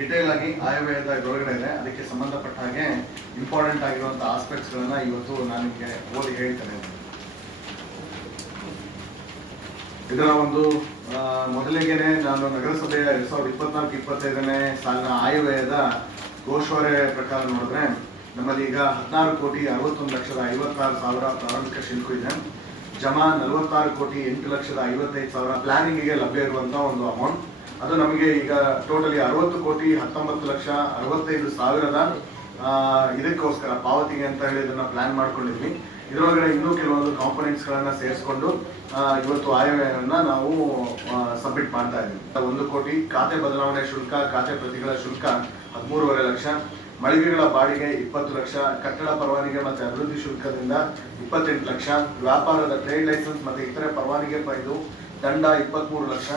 Detail ಆಗಿ ಆಯವ್ಯಯದ ಇದರೊಳಗಡೆ ಇದೆ. ಅದಕ್ಕೆ ಸಂಬಂಧಪಟ್ಟ ಹಾಗೆ ಇಂಪಾರ್ಟೆಂಟ್ ಆಗಿರುವಂತಹ ಆಸ್ಪೆಕ್ಟ್ಸ್ ಗಳನ್ನ ಇವತ್ತು ನಾನು ನಿಮಗೆ ಓದಿ ಹೇಳ್ತೇನೆ. ಇದರ ಒಂದು ಮೊದಲಿಗೆ ಮೊದಲಿಗೆನೆ ನಾನು ನಗರಸಭೆಯ ಎರಡ್ ಸಾವಿರದ ಇಪ್ಪತ್ನಾಲ್ಕು, ಇಪ್ಪತ್ತೈದನೇ ಸಾಲಿನ ಆಯವ್ಯಯದ ಘೋಷವರೆ ಪ್ರಕಾರ ನೋಡಿದ್ರೆ ನಮ್ಮಲ್ಲಿ ಈಗ ಹದಿನಾರು ಕೋಟಿ ಅರವತ್ತೊಂದು ಲಕ್ಷದ ಐವತ್ತಾರು ಸಾವಿರ ಪ್ರಾರಂಭಿಕ ಶುಲ್ಕ ಇದೆ. ಜಮಾ ನಲವತ್ತಾರು ಕೋಟಿ ಎಂಟು ಲಕ್ಷದ ಐವತ್ತೈದು ಸಾವಿರ ಪ್ಲಾನಿಂಗಿಗೆ ಲಭ್ಯ ಇರುವಂತಹ ಒಂದು ಅಮೌಂಟ್ ಅದು ನಮಗೆ ಈಗ ಟೋಟಲಿ ಅರವತ್ತು ಕೋಟಿ, ಹತ್ತೊಂಬತ್ತು ಲಕ್ಷ, ಅರವತ್ತೈದು ಸಾವಿರದ ಇದಕ್ಕೋಸ್ಕರ, ಪಾವತಿಗೆ ಅಂತ ಹೇಳಿ ಇದನ್ನ ಪ್ಲಾನ್ ಮಾಡ್ಕೊಂಡಿದ್ವಿ. ಇದರೊಳಗಡೆ ಇನ್ನೂ ಕೆಲವೊಂದು ಕಾಂಪೊನೆಂಟ್ಸ್ ಗಳನ್ನ ಸೇರಿಸ್ಕೊಂಡು ಇವತ್ತು ಆಯವ್ಯಯವನ್ನ ನಾವು ಸಬ್ಮಿಟ್ ಮಾಡ್ತಾ ಇದ್ದೀವಿ. ಒಂದು ಕೋಟಿ, ಖಾತೆ ಬದಲಾವಣೆ ಶುಲ್ಕ, ಖಾತೆ ಪ್ರತಿಗಳ ಶುಲ್ಕ ಹದಿಮೂರುವರೆ ಲಕ್ಷ. ಮಳಿಗೆಗಳ ಬಾಡಿಗೆ ಇಪ್ಪತ್ತು ಲಕ್ಷ. ಕಟ್ಟಡ ಪರವಾನಿಗೆ ಮತ್ತು ಅಭಿವೃದ್ಧಿ ಶುಲ್ಕದಿಂದ ಇಪ್ಪತ್ತೆಂಟು ಲಕ್ಷ. ವ್ಯಾಪಾರದ ಟ್ರೇಡ್ ಲೈಸೆನ್ಸ್ ಮತ್ತು ಇತರೆ ಪರವಾನಿಗೆ ಪಡೆದು ದಂಡ ಇಪ್ಪತ್ಮೂರು ಲಕ್ಷ.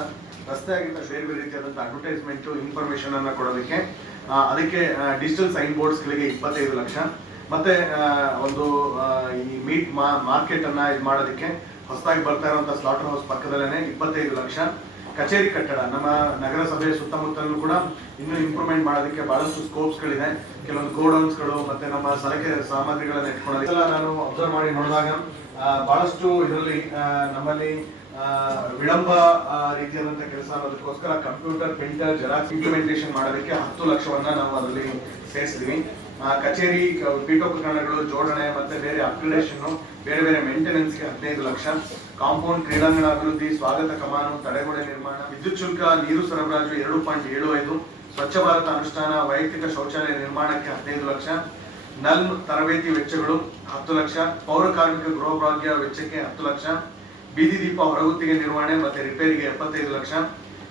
ರಸ್ತೆ ಆಗಿದ್ದ ಬೇರೆ ಬೇರೆ ರೀತಿಯಾದಂಥ ಅಡ್ವರ್ಟೈಸ್ಮೆಂಟ್ ಇನ್ಫಾರ್ಮೇಶನ್ ಅನ್ನು ಕೊಡೋದಕ್ಕೆ ಅದಕ್ಕೆ ಡಿಜಿಟಲ್ ಸೈನ್ ಬೋರ್ಡ್ಸ್ ಗಳಿಗೆ ಇಪ್ಪತ್ತೈದು ಲಕ್ಷ. ಮತ್ತೆ ಒಂದು ಈ ಮೀಟ್ ಮಾರ್ಕೆಟ್ ಅನ್ನ ಇದು ಮಾಡೋದಕ್ಕೆ ಹೊಸದಾಗಿ ಬರ್ತಾ ಇರುವಂತಹ ಸ್ಲಾಟರ್ ಹೌಸ್ ಪಕ್ಕದಲ್ಲೇನೆ ಇಪ್ಪತ್ತೈದು ಲಕ್ಷ. ಕಚೇರಿ ಕಟ್ಟಡ, ನಮ್ಮ ನಗರಸಭೆ ಸುತ್ತಮುತ್ತಲೂ ಕೂಡ ಇನ್ನೂ ಇಂಪ್ರೂವ್ಮೆಂಟ್ ಮಾಡೋದಕ್ಕೆ ಬಹಳಷ್ಟು ಸ್ಕೋಪ್ಸ್ ಗಳಿದೆ ಕೆಲವೊಂದು ಗೋಡೌನ್ಸ್ಗಳು ಮತ್ತೆ ನಮ್ಮ ಸಲಕೆ ಸಾಮಗ್ರಿಗಳನ್ನ ಇಟ್ಕೊಳ್ಳೋದಿಲ್ಲ ಎಲ್ಲ ನಾನು ಅಬ್ಸರ್ವ್ ಮಾಡಿ ನೋಡಿದಾಗ ಬಹಳಷ್ಟು ಇದರಲ್ಲಿ ನಮ್ಮಲ್ಲಿ ವಿಳಂಬ ರೀತಿಯಾದಂತಹ ಕೆಲಸ ಅನ್ನೋದಕ್ಕೋಸ್ಕರ ಕಂಪ್ಯೂಟರ್ ಪ್ರಿಂಟರ್ ಜೆರಾಕ್ಸ್ ಇಂಪ್ಲಿಮೆಂಟೇಷನ್ ಮಾಡೋದಕ್ಕೆ ಹತ್ತು ಲಕ್ಷವನ್ನ ನಾವು ಅದರಲ್ಲಿ ಸೇರಿಸಿದ್ವಿ. ಕಚೇರಿ, ಪೀಠೋಪಕರಣಗಳು, ಜೋಡಣೆ ಮತ್ತೆ ಬೇರೆ ಅಪ್ಗ್ರೇಡೇಷನ್ ಬೇರೆ ಬೇರೆ ಮೇಂಟೆನೆನ್ಸ್ಗೆ ಹದಿನೈದು ಲಕ್ಷ. ಕಾಂಪೌಂಡ್ ಕ್ರೀಡಾಂಗಣ ಅಭಿವೃದ್ಧಿ ಸ್ವಾಗತ ಕಮಾನು, ತಡೆಗೋಡೆ ನಿರ್ಮಾಣ, ವಿದ್ಯುತ್ ಶುಲ್ಕ, ನೀರು ಸರಬರಾಜು ಎರಡು ಪಾಯಿಂಟ್ ಏಳು ಐದು, ಸ್ವಚ್ಛ ಭಾರತ ಅನುಷ್ಠಾನ, ವೈಯಕ್ತಿಕ ಶೌಚಾಲಯ ನಿರ್ಮಾಣಕ್ಕೆ ಹದಿನೈದು ಲಕ್ಷ. ನಲ್ ತರಬೇತಿ ವೆಚ್ಚಗಳು ಹತ್ತು ಲಕ್ಷ. ಪೌರ ಕಾರ್ಮಿಕ ಗೃಹ ಭಾಗ್ಯ ವೆಚ್ಚಕ್ಕೆ ಹತ್ತು ಲಕ್ಷ. ಬೀದಿ ದೀಪ ಹೊರಗುತ್ತಿಗೆ ನಿರ್ವಹಣೆ ಮತ್ತೆ ರಿಪೇರಿಗೆ ಎಪ್ಪತ್ತೈದು ಲಕ್ಷ.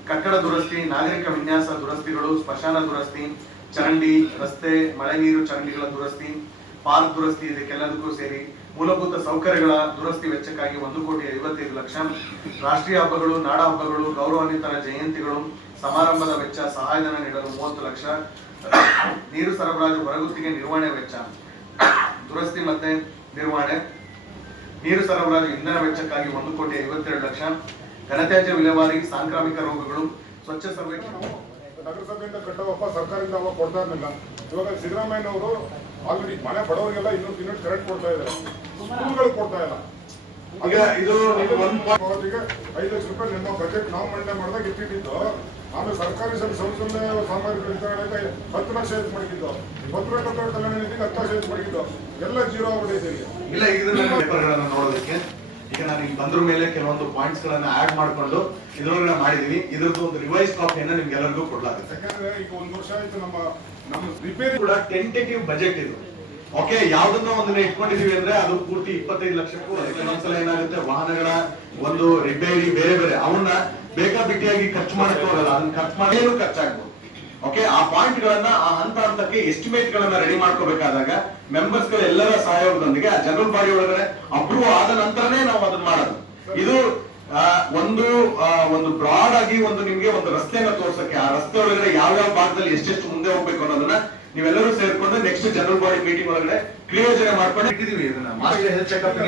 ಕಟ್ಟಡ ದುರಸ್ತಿ, ನಾಗರಿಕ ವಿನ್ಯಾಸ ದುರಸ್ತಿಗಳು, ಸ್ಮಶಾನ ದುರಸ್ತಿ, ಚರಂಡಿ, ರಸ್ತೆ, ಮಳೆ ನೀರು ಚರಂಡಿಗಳ ದುರಸ್ತಿ, ಪಾರ್ಕ್ ದುರಸ್ತಿ ಇದಕ್ಕೆಲ್ಲದಕ್ಕೂ ಸೇರಿ ಮೂಲಭೂತ ಸೌಕರ್ಯಗಳ ದುರಸ್ತಿ ವೆಚ್ಚಕ್ಕಾಗಿ ಒಂದು ಕೋಟಿ ಐವತ್ತೈದು ಲಕ್ಷ. ರಾಷ್ಟ್ರೀಯ ಹಬ್ಬಗಳು, ನಾಡ ಹಬ್ಬಗಳು ಗೌರವಾನ್ವಿತರ ಜಯಂತಿಗಳು, ಸಮಾರಂಭದ ವೆಚ್ಚ ಸಹಾಯಧನ ನೀಡಲು ಮೂವತ್ತು ಲಕ್ಷ. ನೀರು ಸರಬರಾಜು ಹೊರಗುತ್ತಿಗೆ ನಿರ್ವಹಣೆ ವೆಚ್ಚ. ದುರಸ್ತಿ ಮತ್ತೆ ನಿರ್ವಹಣೆ. ನೀರು ಸರಬರಾಜು ಇಂಧನ ವೆಚ್ಚಕ್ಕಾಗಿ ಒಂದು ಕೋಟಿ ಐವತ್ತೆರಡು ಲಕ್ಷ. ಘನತ್ಯಾಜ್ಯ ವಿಲೇವಾರಿ ಸಾಂಕ್ರಾಮಿಕ ರೋಗಗಳು ಸ್ವಚ್ಛ ಸರ್ವೇಕ್ಷಣೆ. ನಗರಸಭೆಯಿಂದ ಕಟ್ಟೋಪ್ಪ ಸರ್ಕಾರದಿಂದ ಅವಾಗ ಕೊಡ್ತಾ ಇರಲಿಲ್ಲ. ಇವಾಗ ಸಿದ್ದರಾಮಯ್ಯನವರು ಆಲ್ರೆಡಿ ಮನೆ ಬಡವರಿಗೆಲ್ಲ ಇನ್ನೂರು ಯೂನಿಟ್ ಕರೆಂಟ್ ಕೊಡ್ತಾ ಇದ್ದಾರೆ. ಸ್ಕೂಲ್ಗಳು ಕೊಡ್ತಾ ಇಲ್ಲ. ಈಗ ಇದು ಅವರಿಗೆ ಐದು ಲಕ್ಷ ರೂಪಾಯಿ ನಿಮ್ಮ ಬಜೆಟ್ ನಾವು ಮಂಡನೆ ಮಾಡಿದಾಗ ಇಟ್ಟಿದ್ದು. ಆಮೇಲೆ ಸರ್ಕಾರಿ ಸರ್ ಸಂಸದ ಸಾಮಾಜಿಕ ವಿತರಣೆಗೆ ಹತ್ತು ಲಕ್ಷ ಹೆಚ್ಚು ಮಾಡಿದ್ದು. ಲಕ್ಷ ಕಲ್ಯಾಣ ನಿಧಿಗೆ ಹತ್ತು ಲಕ್ಷ ಹೆಚ್ಚು ಮಾಡಿದ್ದು. ಎಲ್ಲ ಜೀರೋ ಆಗ್ಬಿಟ್ಟಿದೆ ಈಗ. ಇಲ್ಲ ಇದನ್ನ ಪೇಪರ್ಗಳನ್ನ ನೋಡೋದಕ್ಕೆ. ಈಗ ನಾನು ಈಗ ಬಂದ್ರ ಮೇಲೆ ಕೆಲವೊಂದು ಪಾಯಿಂಟ್ಸ್ ಗಳನ್ನ ಆಡ್ ಮಾಡ್ಕೊಂಡು ಇದ್ರೊಳಗಡೆ ಮಾಡಿದೀವಿ ಇದ್ರದ್ದು ಒಂದು ರಿವೈಸ್ ಕಾಪಿಯನ್ನ ನಿಮ್ಗೆ ಎಲ್ಲರಿಗೂ ಕೊಡ್ಲಾಗುತ್ತೆ. ಯಾಕಂದ್ರೆ ಈಗ ಒಂದು ವರ್ಷ ಆಯ್ತು ನಮ್ಮ ನಮ್ಮ ರಿಪೇರಿ ಕೂಡ ಟೆಂಟೇಟಿವ್ ಬಜೆಟ್ ಇದು. ಓಕೆ ಯಾವ್ದನ್ನ ಒಂದನ್ನ ಇಟ್ಕೊಂಡಿದೀವಿ ಅಂದ್ರೆ ಅದು ಪೂರ್ತಿ ಇಪ್ಪತ್ತೈದು ಲಕ್ಷಕ್ಕೂ ಅದಕ್ಕೆ ಒಂದ್ಸಲ ಏನಾಗುತ್ತೆ? ವಾಹನಗಳ ಒಂದು ರಿಪೇರಿ ಬೇರೆ ಬೇರೆ. ಅವನ್ನ ಬೇಕಾಬಿಟ್ಟಿಯಾಗಿ ಖರ್ಚು ಮಾಡಕ್ಕೆ ಹೋಗಲ್ಲ. ಅದನ್ನ ಖರ್ಚು ಮಾಡಿ ಏನು ಖರ್ಚಾಗ್ಬೋದು. ಓಕೆ ಆ ಪಾಯಿಂಟ್ ಗಳನ್ನ ಆ ಹಂತ ಹಂತಕ್ಕೆ ಎಸ್ಟಿಮೇಟ್ ಗಳನ್ನ ರೆಡಿ ಮಾಡ್ಕೋಬೇಕಾದಾಗ ಮೆಂಬರ್ಸ್ಗಳ ಎಲ್ಲರ ಸಹಯೋಗದೊಂದಿಗೆ ಆ ಜನರಲ್ ಬಾಡಿ ಒಳಗಡೆ ಅಪ್ರೂವ್ ಆದ ನಂತರನೇ ನಾವು ಅದನ್ನ ಮಾಡೋದು. ಇದು ಒಂದು ಒಂದು ಬ್ರಾಡ್ ಆಗಿ ಒಂದು ನಿಮ್ಗೆ ಒಂದು ರಸ್ತೆಯನ್ನ ತೋರ್ಸಕ್ಕೆ ಆ ರಸ್ತೆ ಒಳಗಡೆ ಯಾವ ಯಾವ ಭಾಗದಲ್ಲಿ ಎಷ್ಟೆಷ್ಟು ಮುಂದೆ ಹೋಗ್ಬೇಕು ಅನ್ನೋದನ್ನ ನೀವೆಲ್ಲರೂ ಸೇರ್ಕೊಂಡು ನೆಕ್ಸ್ಟ್ ಜನರಲ್ ಬಾಡಿ ಮೀಟಿಂಗ್ ಒಳಗಡೆ ಕ್ರಿಯೋಜನೆ ಮಾಡ್ಕೊಂಡು ಇಟ್ಟಿದೀವಿ ಇದನ್ನ. ಮಾಸ್ಟರ್ ಹೆಲ್ತ್ ಚೆಕಪ್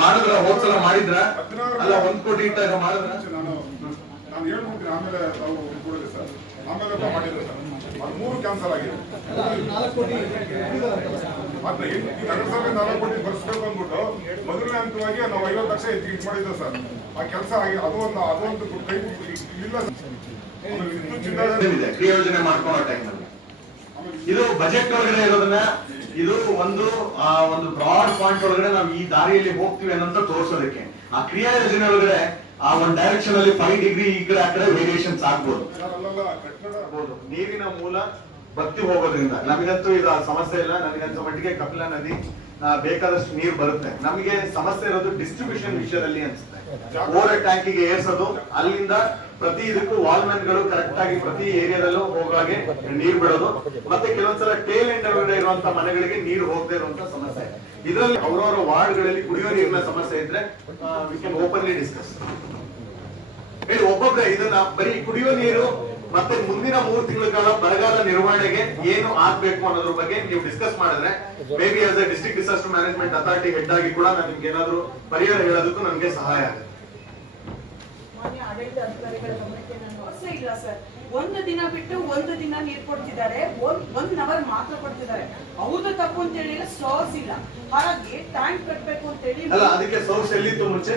ಮಾಡಿದ್ರ ಹೋದ್ಸಲ ಮಾಡಿದ್ರ? ಅಲ್ಲ ಒಂದ್ ಕೋಟಿ ಇಟ್ಟಾಗ ಮಾಡಿದ್ರ? ನಾನು ಹೇಳ್ಬಿಡ್ತೀನಿ ಆಮೇಲೆ ತಾವು ಕೂಡ ಸರ್. ಆಮೇಲೆ ಮಾಡಿದ್ರು ಸರ್. ಅದು ಮೂರು ಕ್ಯಾನ್ಸಲ್ ಆಗಿದೆ. ಮತ್ತೆ ನಗರಸಭೆ ನಾಲ್ಕು ಕೋಟಿ ಬರ್ಸ್ಬೇಕು ಅಂದ್ಬಿಟ್ಟು ಮೊದಲನೇ ಹಂತವಾಗಿ ನಾವು ಐವತ್ತು ಲಕ್ಷ ಹೆಚ್ಚಿಗೆ ಮಾಡಿದ್ದೆ ಸರ್. ಆ ಕೆಲಸ ಆಗಿ ಅದು ಒಂದು ಅದು ಒಂದು ಕೈ ಇಲ್ಲ ಕ್ರಿಯೋಜನೆ ಮಾಡ್ಕೊಳ್ಳೋ ಟೈಮಲ್ಲಿ ಇದು ಬಜೆಟ್ ಒಳಗಡೆ ಇರೋದನ್ನ ಇದು ಒಂದು ಆ, ಒಂದು ಬ್ರಾಡ್ ಪಾಯಿಂಟ್ ಒಳಗಡೆ ನಾವು ಈ ದಾರಿಯಲ್ಲಿ ಹೋಗ್ತೀವಿ ಅನ್ನೋಂತ ತೋರಿಸೋದಕ್ಕೆ. ಆ ಕ್ರಿಯಾ ಯೋಜನೆ ಒಳಗಡೆ ಆ ಒಂದು ಡೈರೆಕ್ಷನ್ ಅಲ್ಲಿ ಫೈವ್ ಡಿಗ್ರಿ ಈ ಕಡೆ ಆ ಕಡೆ ವೇರಿಯೇಷನ್ಸ್ ಆಗ್ಬೋದು. ನೀರಿನ ಮೂಲ ಬತ್ತಿ ಹೋಗೋದ್ರಿಂದ. ನಮಗಂತೂ ಇದು ಸಮಸ್ಯೆ ಇಲ್ಲ. ನನಗಂತೂ ಮಟ್ಟಿಗೆ ಕಪಿಲಾ ನದಿ ಬೇಕಾದಷ್ಟು ನೀರು ಬರುತ್ತೆ. ನಮಗೆ ಸಮಸ್ಯೆ ಇರೋದು ಡಿಸ್ಟ್ರಿಬ್ಯೂಷನ್ ವಿಷಯದಲ್ಲಿ ಅನ್ಸುತ್ತೆ. ಓವರ್ ಟ್ಯಾಂಕಿಗೆ ಏರ್ಸೋದು, ಅಲ್ಲಿಂದ ಪ್ರತಿ ಇದಕ್ಕೂ ವಾಲ್ಮನ್ಗಳು ಕರೆಕ್ಟ್ ಆಗಿ ಪ್ರತಿ ಏರಿಯಾದಲ್ಲೂ ಹೋಗಾಗೆ ನೀರ್ ಬಿಡೋದು. ಮತ್ತೆ ಕೆಲವೊಂದ್ಸಲ ಟೇಲ್ ಎಂಡ್ ಇರುವಂತ ಮನೆಗಳಿಗೆ ನೀರು ಹೋಗದೆ ಇರುವಂತ ಸಮಸ್ಯೆ. ಇದರಲ್ಲಿ ಅವರವರ ವಾರ್ಡ್ಗಳಲ್ಲಿ ಕುಡಿಯೋ ನೀರಿನ ಸಮಸ್ಯೆ ಇದ್ರೆ ವಿ ಕ್ಯಾನ್ ಓಪನ್ಲಿ ಡಿಸ್ಕಸ್ ಹೇಳಿ ಒಬ್ಬೊಬ್ಬರೇ ಇದನ್ನ ಬರೀ ಕುಡಿಯೋ ನೀರು ಮತ್ತೆ ಮುಂದಿನ ಮೂರು ತಿಂಗಳ ಕಾಲ ಬರಗಾಲ ನಿರ್ವಹಣೆಗೆ ಏನು ಆಗ್ಬೇಕು ಅನ್ನೋದ್ರ ಬಗ್ಗೆ ನೀವು ಡಿಸ್ಕಸ್ ಮಾಡಿದ್ರೆ maybe as a district disaster management authority head ಆಗಿ ಕೂಡ ನಾನು ನಿಮ್ಗೆ ಏನಾದ್ರು ಪರಿಹಾರ ಹೇಳೋದಕ್ಕೂ ನನಗೆ ಸಹಾಯ ಆಗುತ್ತೆ. ಇಲ್ಲ ಸರ್ ಒಂದು ದಿನ ಬಿಟ್ಟು ಒಂದು ದಿನ ನೀರು ಕೊಡ್ತಿದ್ದಾರೆ. ಒಂದ್ ಅವರ್ ಮಾತ್ರ ಕೊಡ್ತಿದ್ದಾರೆ. ಅವ್ರದ್ದು ತಪ್ಪು ಅಂತ ಹೇಳಿದ್ರೆ ಸೋರ್ಸ್ ಇಲ್ಲ. ಹಾಗಾಗಿ ಟ್ಯಾಂಕ್ ಕಟ್ಟಬೇಕು ಅಂತ ಹೇಳಿ ಅದಕ್ಕೆ ಸೋರ್ಸ್ ಎಲ್ಲಿತ್ತು ಮುಂಚೆ?